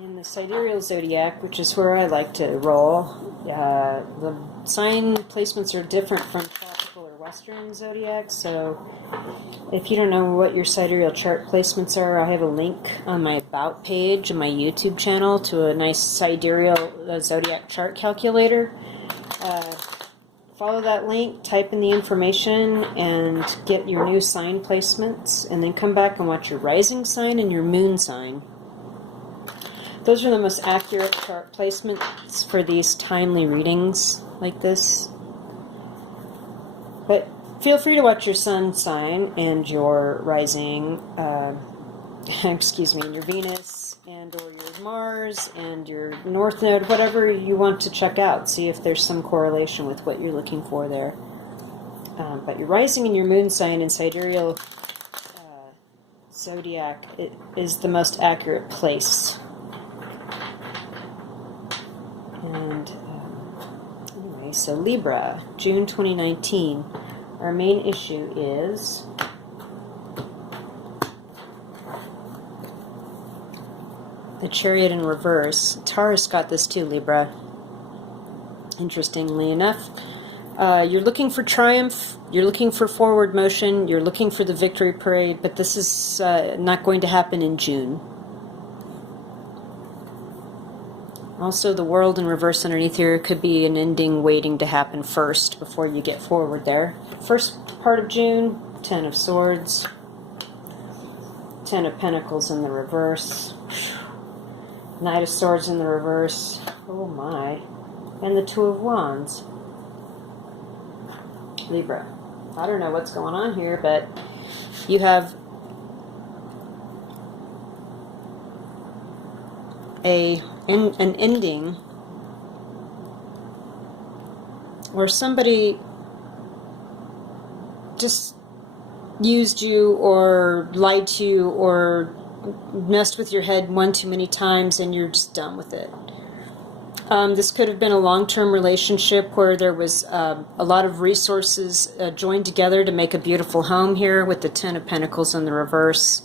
In the Sidereal Zodiac, which is where I like to roll, the sign placements are different from tropical or Western zodiacs, so if you don't know what your sidereal chart placements are, I have a link on my About page and my YouTube channel to a nice sidereal zodiac chart calculator. Follow that link, type in the information, and get your new sign placements, and then come back and watch your rising sign and your moon sign. Those are the most accurate chart placements for these timely readings like this. But feel free to watch your sun sign and your rising, excuse me, and your Venus and or your Mars and your North Node, whatever you want to check out. See if there's some correlation with what you're looking for there. But your rising and your moon sign in sidereal zodiac is the most accurate place. And anyway, so Libra, June 2019. Our main issue is the Chariot in reverse. Taurus got this too, Libra. Interestingly enough, you're looking for triumph, you're looking for forward motion, you're looking for the victory parade, but this is not going to happen in June. Also, the World in reverse underneath here could be an ending waiting to happen first before you get forward there. First part of June, Ten of Swords, Ten of Pentacles in the reverse, Knight of Swords in the reverse, oh my, and the Two of Wands. Libra. I don't know what's going on here, but you have an ending where somebody just used you or lied to you or messed with your head one too many times and you're just done with it. This could have been a long-term relationship where there was a lot of resources joined together to make a beautiful home here with the Ten of Pentacles in the reverse.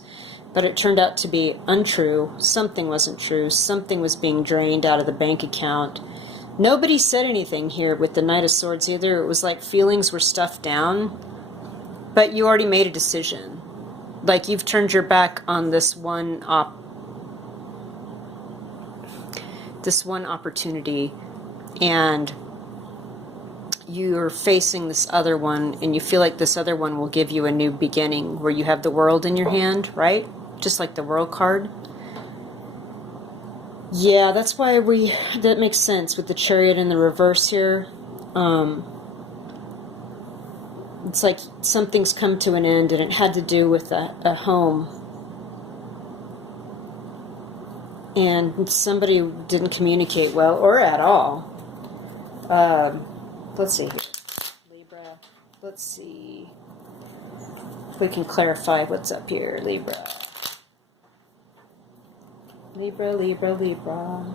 But it turned out to be untrue. Something wasn't true. Something was being drained out of the bank account. Nobody said anything here with the Knight of Swords either. It was like feelings were stuffed down. But you already made a decision. Like you've turned your back on this one opportunity, and you're facing this other one, and you feel like this other one will give you a new beginning where you have the World in your hand, right? Just like the World card. Yeah, that's why that makes sense with the Chariot in the reverse here. It's like something's come to an end and it had to do with a home. And somebody didn't communicate well or at all. Let's see here. Libra. Let's see if we can clarify what's up here. Libra. Libra, Libra, Libra.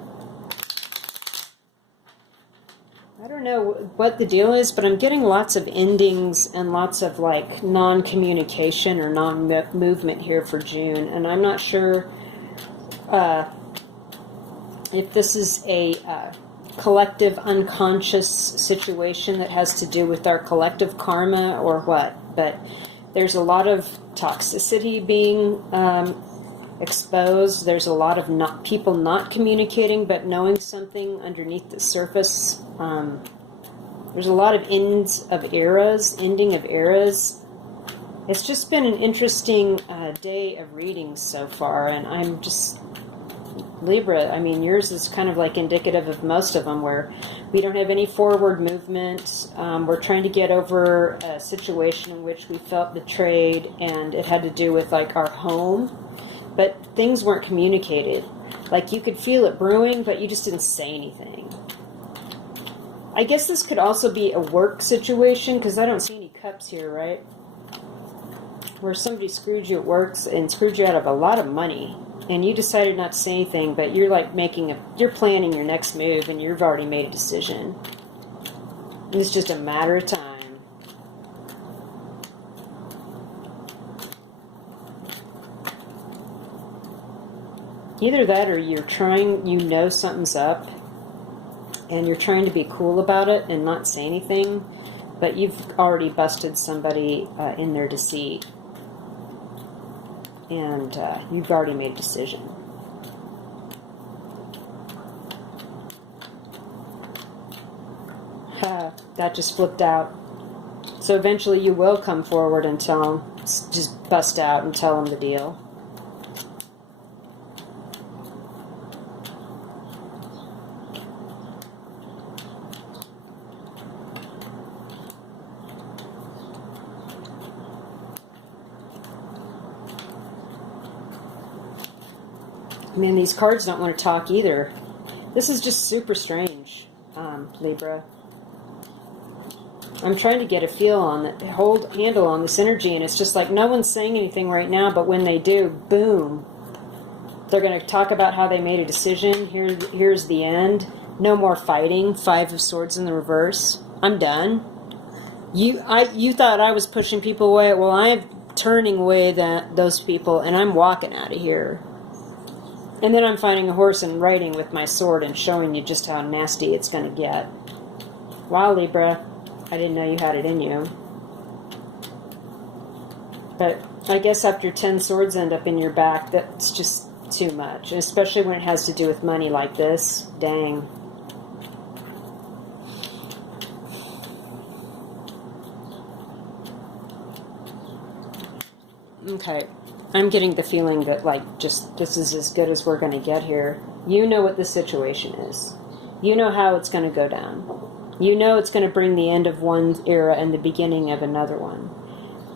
I don't know what the deal is, but I'm getting lots of endings and lots of like non-communication or non-movement here for June. And I'm not sure if this is a collective unconscious situation that has to do with our collective karma or what. But there's a lot of toxicity being exposed. There's a lot of people not communicating but knowing something underneath the surface. There's a lot of ending of eras. It's just been an interesting day of readings so far, and I'm just Libra. I mean, yours is kind of like indicative of most of them, where we don't have any forward movement. We're trying to get over a situation in which we felt betrayed, and it had to do with like our home. But things weren't communicated. Like you could feel it brewing, but you just didn't say anything. I guess this could also be a work situation, because I don't see any cups here, right? Where somebody screwed you at work and screwed you out of a lot of money, and you decided not to say anything, but you're like you're planning your next move, and you've already made a decision. And it's just a matter of time. Either that or you're trying, you know something's up, and you're trying to be cool about it and not say anything, but you've already busted somebody in their deceit, and you've already made a decision. That just flipped out. So eventually you will come forward and tell them, just bust out and tell them the deal. Man, these cards don't want to talk either. This is just super strange, Libra. I'm trying to get a feel on it, handle on this energy, and it's just like no one's saying anything right now, but when they do, boom. They're going to talk about how they made a decision. Here's the end. No more fighting. 5 of Swords in the reverse. I'm done. You thought I was pushing people away. Well, I'm turning away those people, and I'm walking out of here. And then I'm finding a horse and riding with my sword and showing you just how nasty it's going to get. Wow, Libra. I didn't know you had it in you. But I guess after 10 swords end up in your back, that's just too much. Especially when it has to do with money like this. Dang. Okay. I'm getting the feeling that, like, just this is as good as we're going to get here. You know what the situation is. You know how it's going to go down. You know it's going to bring the end of one era and the beginning of another one.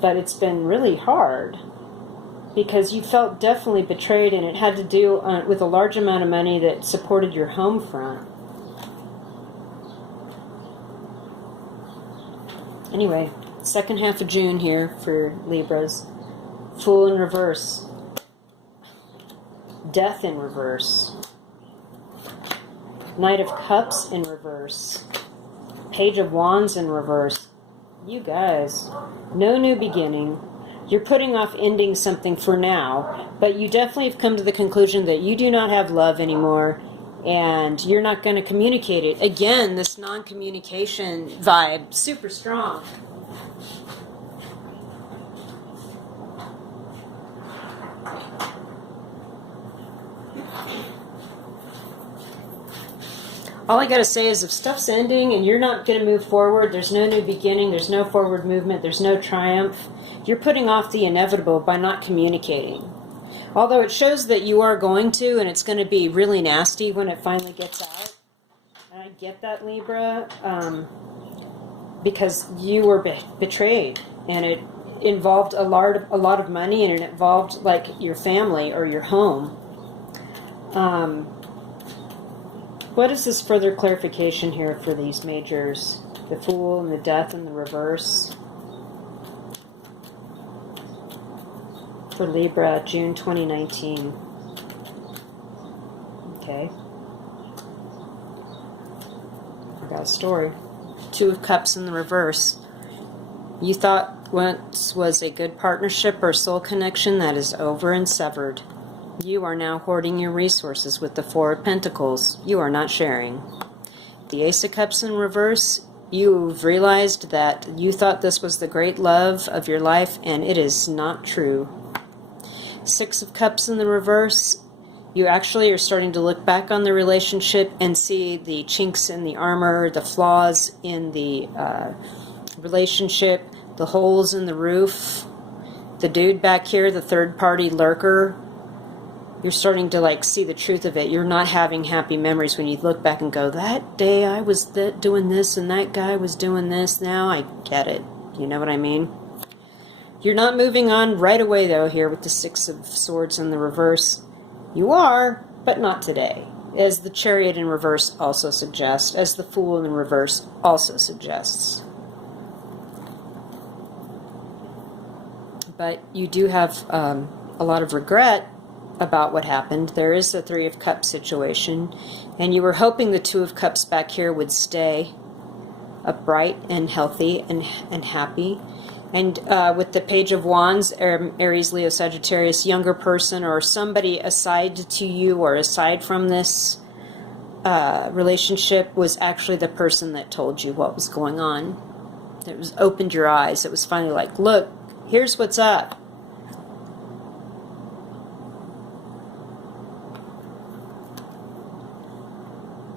But it's been really hard because you felt definitely betrayed, and it had to do with a large amount of money that supported your home front. Anyway, second half of June here for Libras. Fool in reverse. Death in reverse. Knight of Cups in reverse. Page of Wands in reverse. You guys, no new beginning. You're putting off ending something for now, but you definitely have come to the conclusion that you do not have love anymore, and you're not going to communicate it. Again, this non-communication vibe, super strong. All I gotta say is if stuff's ending and you're not gonna move forward, there's no new beginning, there's no forward movement, there's no triumph, you're putting off the inevitable by not communicating. Although it shows that you are going to, and it's gonna be really nasty when it finally gets out. And I get that, Libra, because you were betrayed, and it involved a lot of money, and it involved, like, your family or your home. What is this further clarification here for these majors? The Fool and the Death in the reverse. For Libra, June 2019. Okay. I got a story. 2 of Cups in the reverse. You thought once was a good partnership or soul connection that is over and severed. You are now hoarding your resources with the 4 of Pentacles. You are not sharing. The Ace of Cups in reverse, you've realized that you thought this was the great love of your life, and it is not true. 6 of Cups in the reverse, you actually are starting to look back on the relationship and see the chinks in the armor, the flaws in the relationship, the holes in the roof. The dude back here, the third-party lurker, you're starting to, like, see the truth of it. You're not having happy memories when you look back and go, that day I was doing this and that guy was doing this. Now I get it. You know what I mean? You're not moving on right away, though, here with the 6 of Swords in the reverse. You are, but not today, as the Chariot in reverse also suggests, as the Fool in reverse also suggests. But you do have a lot of regret about what happened. There is the 3 of Cups situation, and you were hoping the 2 of Cups back here would stay upright and healthy and happy. And with the Page of Wands, Aries, Leo, Sagittarius, younger person or somebody aside to you or aside from this relationship was actually the person that told you what was going on. It was opened your eyes. It was finally like, look, here's what's up.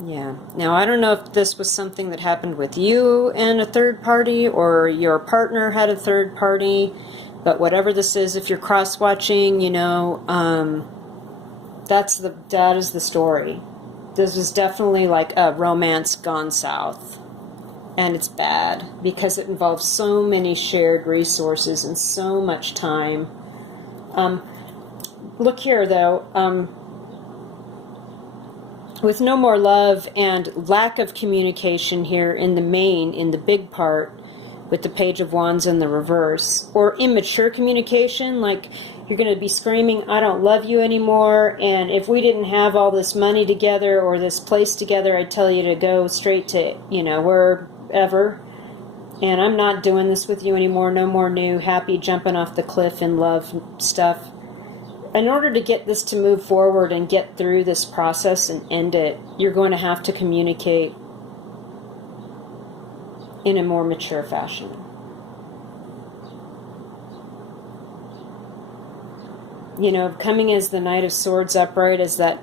Yeah. Now, I don't know if this was something that happened with you and a third party, or your partner had a third party, but whatever this is, if you're cross-watching, you know, that is the story. This is definitely like a romance gone south, and it's bad because it involves so many shared resources and so much time. Look here, though. With no more love and lack of communication here in the main, in the big part, with the Page of Wands in the reverse, or immature communication, like you're going to be screaming, I don't love you anymore, and if we didn't have all this money together or this place together, I'd tell you to go straight to, you know, wherever, and I'm not doing this with you anymore, no more new happy jumping off the cliff in love stuff. In order to get this to move forward and get through this process and end it, you're going to have to communicate in a more mature fashion. You know, coming as the Knight of Swords upright, as that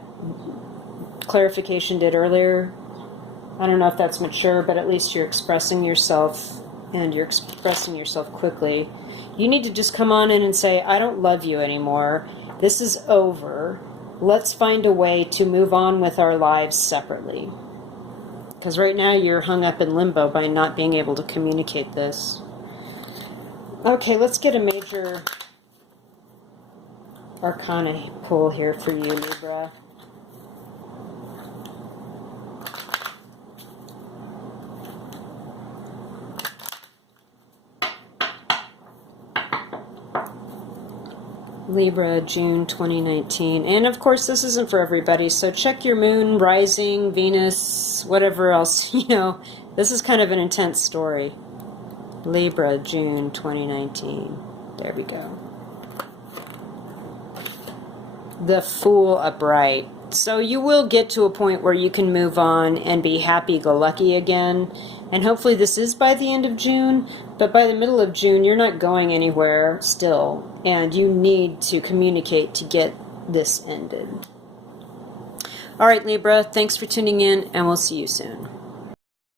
clarification did earlier, I don't know if that's mature, but at least you're expressing yourself, and you're expressing yourself quickly. You need to just come on in and say, I don't love you anymore. This is over. Let's find a way to move on with our lives separately. Because right now you're hung up in limbo by not being able to communicate this. Okay, let's get a major arcana pull here for you, Libra. Libra, June 2019. And of course, this isn't for everybody, so check your moon, rising, Venus, whatever else. You know, this is kind of an intense story. Libra, June 2019. There we go. The Fool upright. So you will get to a point where you can move on and be happy-go-lucky again. And hopefully this is by the end of June, but by the middle of June, you're not going anywhere still, and you need to communicate to get this ended. All right, Libra, thanks for tuning in, and we'll see you soon.